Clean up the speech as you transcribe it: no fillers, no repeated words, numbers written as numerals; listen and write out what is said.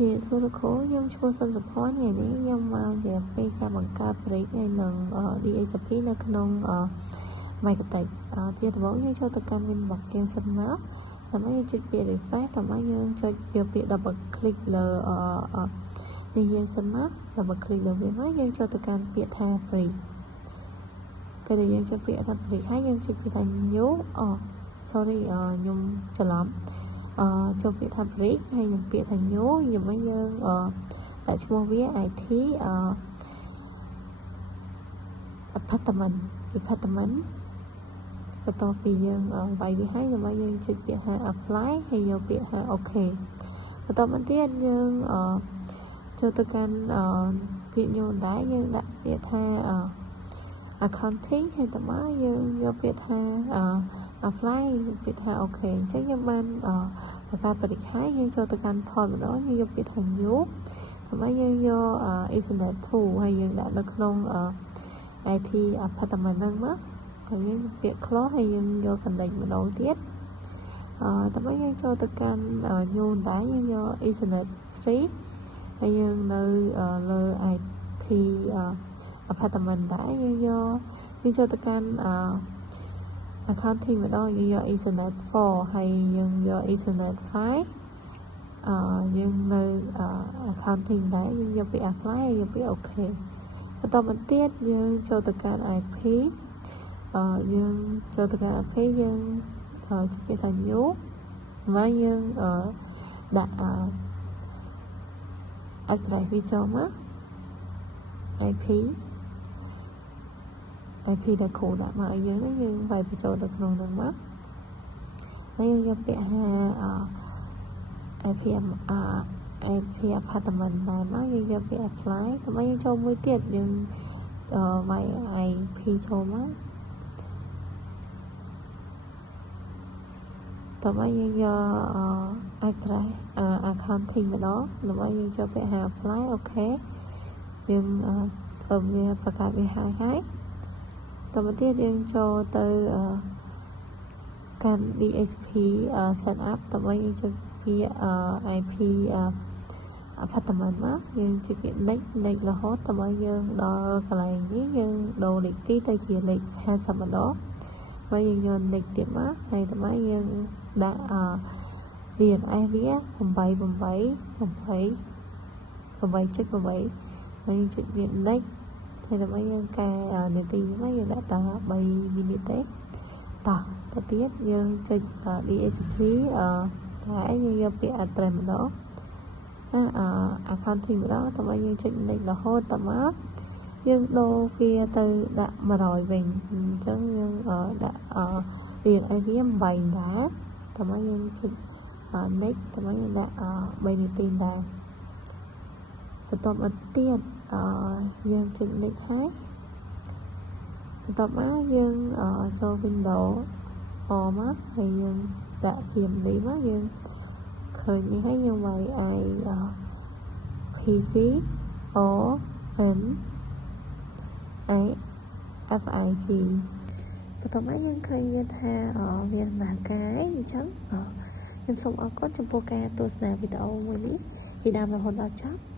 ជាសូរខូខ្ញុំឈ្មោះសុនសុភ័ណ្ឌថ្ងៃនេះខ្ញុំមកនិយាយពីការបង្កើត break ហើយនឹង DHCP នៅក្នុង Marketing ជាដំបូងយើងចូលទៅកាន់ Winbox យើងសិនមកដើម្បីយើងចុចពាក្យ refresh ដើម្បីយើងចុចយកពាក្យ double click លើនេះយើងសិនមក double click លើវាមកយើងចូលទៅកាន់ពាក្យថា break គឺយើងចុចពាក្យថា break ហើយយើងចុចពាក្យថា new sorry ខ្ញុំច្រឡំចូលពាក្យថា break ហើយនឹងពាក្យថា new ដើម្បីយើងដាក់ឈ្មោះវា IT apartment បន្ទាប់ពីយើងវាយវាហើយដើម្បីយើងចុចពាក្យថា apply ហើយយកពាក្យថា OK បន្តមកទៀតយើងចូលទៅកាន់ពាក្យ new ដែរយើងដាក់ពាក្យថា accounting ហើយតមកយើងយកពាក្យថា apply ពាក្យថា OK អញ្ចឹងយើងបានបង្កើតបរិក្ខារយើងចូលទៅកាន់ point ម្ដងយើងយកពាក្យថា new ដើម្បីយើងយក internet 2ហើយយើងដាក់នៅក្នុង IT apartment ហ្នឹងមកហើយយើងពាក្យ close ហើយយើងយក connect ម្ដងទៀតដើម្បីយើងចូលទៅកាន់ new ដែរយើងយក internet 3ហើយយើងនៅលើ IT apartment ដែរយើងចូលទៅកាន់accounting ម្ដងយើងយក internet 4ហើយយើងយក internet 5យើងនៅ accounting ដែរយើងយកពាក្យ apply ហើយយកពាក្យ OK បន្តមកទៀតយើងចូលទៅកាន់ IP យើងចូលទៅកាន់ IP យើងចុចពាក្យថា new ហើយយើងដាក់address វាចូលមក IP ដែលគ្រូដាក់មកឲ្យយើងហ្នឹងយើងវាយបញ្ចូលទៅក្នុងហ្នឹងមកហើយយើងយកពាក្យថា IP apartment ដែរមកយើងយកពាក្យ apply ដើម្បីយើងចូលមួយទៀតយើងវាយ IP ចូលមកតើមកយើងយក address accounting ម្ដងដើម្បីយើងចូលពាក្យថា apply OK យើងធ្វើវាបង្កើតវាហើយតទៅទៀតយើងចូលទៅកាន់ DHCP set up ដើម្បីយើងចុចពាក្យ IP apartment មកយើងចុចពាក្យ next រហូតដើម្បីយើងដល់កន្លែងនេះយើងដូរលេខ2ទៅជាលេខ50ម្ដងហើយយើងយក next ទៀតមកហើយតើយើងដាក់DNS វា8.8.8.8ហើយយើងចុចពាក្យ next ហើយដើម្បីយើងកែនាទីមកយើងដាក់តា3មីនិតទេតោះទៅទៀតយើងចុច DHCP តែយើងយកពាក្យ address ម្ដងaccounting ម្ដងដើម្បីយើងចុច next រហូតតមកយើងដូរវាទៅដាក់100វិញអញ្ចឹងយើងដាក់DNS វា8ដែរតមកយើងចុច next តមកយើងដាក់3នាទីដែរបន្ទាប់មកទៀតយើងចុច next ហើយបន្ទាប់មកយើងចូល Windows មកហើយយើងដាក់ CMD មកយើងឃើញនេះហើយយើងវាយ PC ON FIG បន្ទាប់មកយើងឃើញវាថាវាដំណើរការអញ្ចឹងខ្ញុំសូមអរគុណចំពោះការទស្សនាវីដេអូមួយនេះពីដើមរហូតដល់ចប់